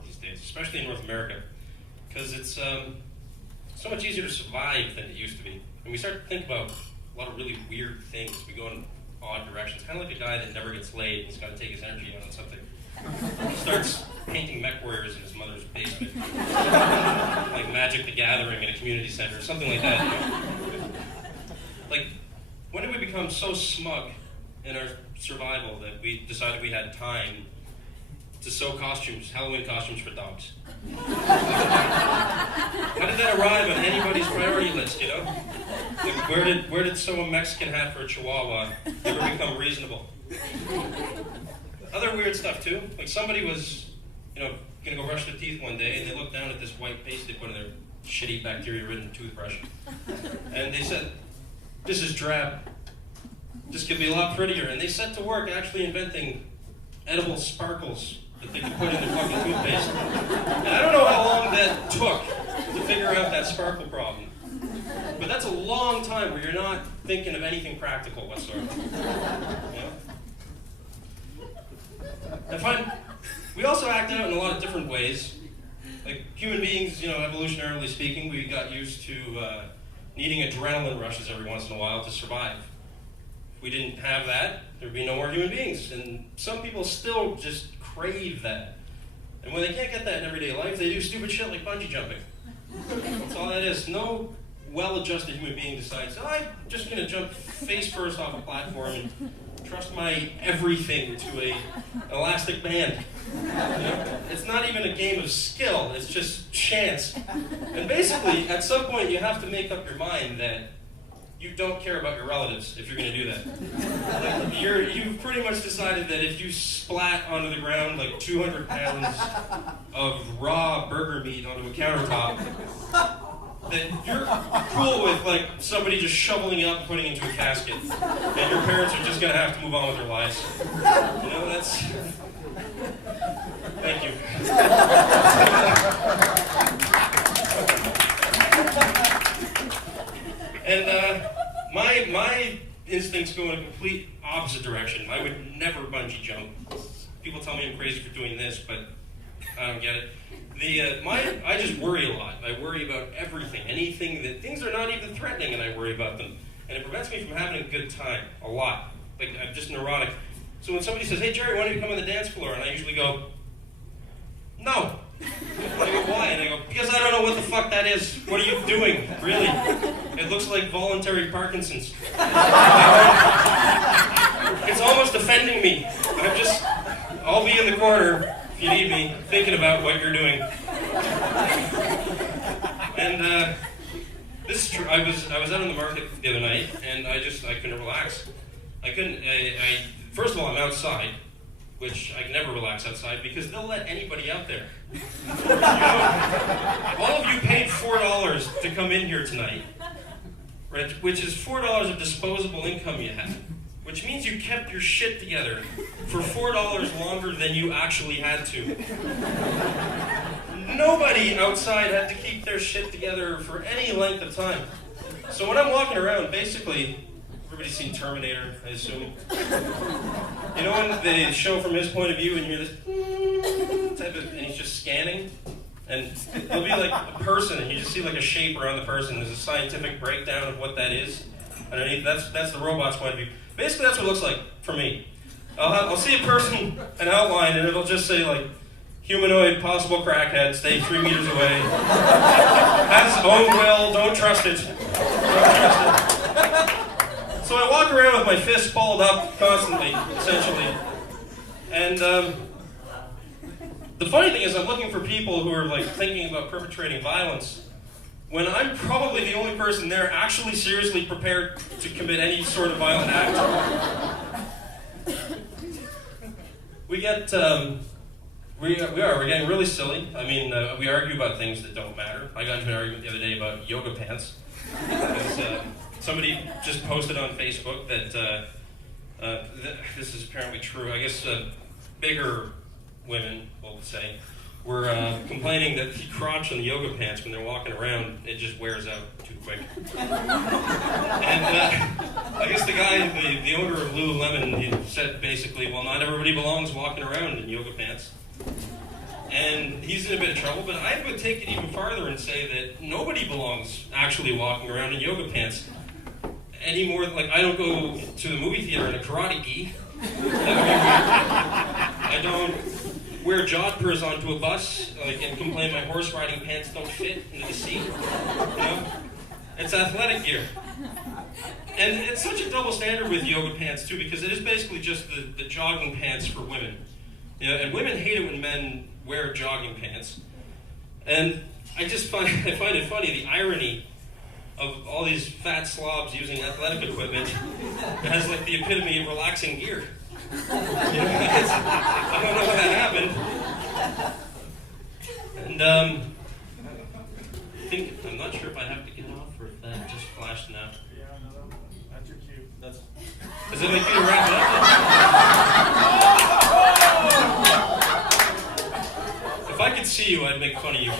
sport these days, especially in North America, because it's so much easier to survive than it used to be. And we start to think about a lot of really weird things. We go in odd directions, kind of like a guy that never gets laid and he's got to take his energy out on something. He starts painting mech warriors in his mother's basement, like Magic the Gathering in a community center, or something like that. You know? Like, when did we become so smug in our survival that we decided we had time to sew costumes, Halloween costumes for dogs? How did that arrive on anybody's priority list, you know? Like, where did sew a Mexican hat for a Chihuahua ever become reasonable? Other weird stuff too. Like somebody was, you know, gonna go brush their teeth one day and they looked down at this white paste they put in their shitty bacteria-ridden toothbrush. And they said, "This is drab. This could be a lot prettier." And they set to work actually inventing edible sparkles that they could put in their fucking toothpaste. And I don't know how long that took to figure out that sparkle problem. But that's a long time where you're not thinking of anything practical whatsoever. You know? I find we also act out in a lot of different ways. Like human beings, you know, evolutionarily speaking, we got used to needing adrenaline rushes every once in a while to survive. If we didn't have that, there'd be no more human beings. And some people still just crave that. And when they can't get that in everyday life, they do stupid shit like bungee jumping. That's all that is. No well-adjusted human being decides, "Oh, I'm just going to jump face first off a platform and trust my everything to an elastic band." You know? It's not even a game of skill, it's just chance. And basically, at some point, you have to make up your mind that you don't care about your relatives if you're going to do that. Like, you've pretty much decided that if you splat onto the ground like 200 pounds of raw burger meat onto a countertop, that you're cool with like somebody just shoveling you up and putting you into a casket, and your parents are just going to have to move on with their lives. You know, that's... Thank you. And my instincts go in a complete opposite direction. I would never bungee jump. People tell me I'm crazy for doing this, but I don't get it. I just worry a lot. I worry about everything. Things are not even threatening, and I worry about them. And it prevents me from having a good time, a lot. Like, I'm just neurotic. So when somebody says, "Hey, Gerry, why don't you come on the dance floor?" And I usually go, "No." I go, "Why?" And I go, "Because I don't know what the fuck that is. What are you doing, really? It looks like voluntary Parkinson's." It's almost offending me. I'll be in the corner, if you need me, thinking about what you're doing. And this is true. I was out on the market the other night, and I couldn't relax. First of all, I'm outside, which I can never relax outside because they'll let anybody out there. You know, all of you paid $4 to come in here tonight, right? Which is $4 of disposable income you had, which means you kept your shit together for $4 longer than you actually had to. Nobody outside had to keep their shit together for any length of time. So when I'm walking around, basically, everybody's seen Terminator, I assume. You know when they show from his point of view and you hear this type of, and he's just scanning? And it'll be like a person, and you just see like a shape around the person. There's a scientific breakdown of what that is underneath. That's the robot's point of view. Basically, that's what it looks like for me. I'll see a person, an outline, and it'll just say like, "Humanoid, possible crackhead, stay 3 meters away. Has own will, don't trust it. Don't trust it." So I walk around with my fist balled up constantly, essentially. And the funny thing is I'm looking for people who are like thinking about perpetrating violence when I'm probably the only person there actually seriously prepared to commit any sort of violent act. We're getting really silly. I mean, we argue about things that don't matter. I got into an argument the other day about yoga pants. Because, somebody just posted on Facebook that this is apparently true. I guess bigger women, we'll say, were complaining that the crotch on the yoga pants when they're walking around, it just wears out too quick. And I guess the guy, the owner of Lululemon, he said basically, well, not everybody belongs walking around in yoga pants. And and he's in a bit of trouble, but I would take it even farther and say that nobody belongs actually walking around in yoga pants any more. Like, I don't go to the movie theater in a karate gi. I don't wear jodhpurs onto a bus, like, and complain my horse riding pants don't fit into the seat. You know? It's athletic gear. And it's such a double standard with yoga pants, too, because it is basically just the jogging pants for women. You know, and women hate it when men wear jogging pants. And I find it funny, the irony of all these fat slobs using athletic equipment as like the epitome of relaxing gear. You know, I don't know how that happened. And I'm not sure if I have to get off or if that just flashed now. Yeah, no, that's your cue. Is it my cue to wrap it up? If I could see you, I'd make fun of you.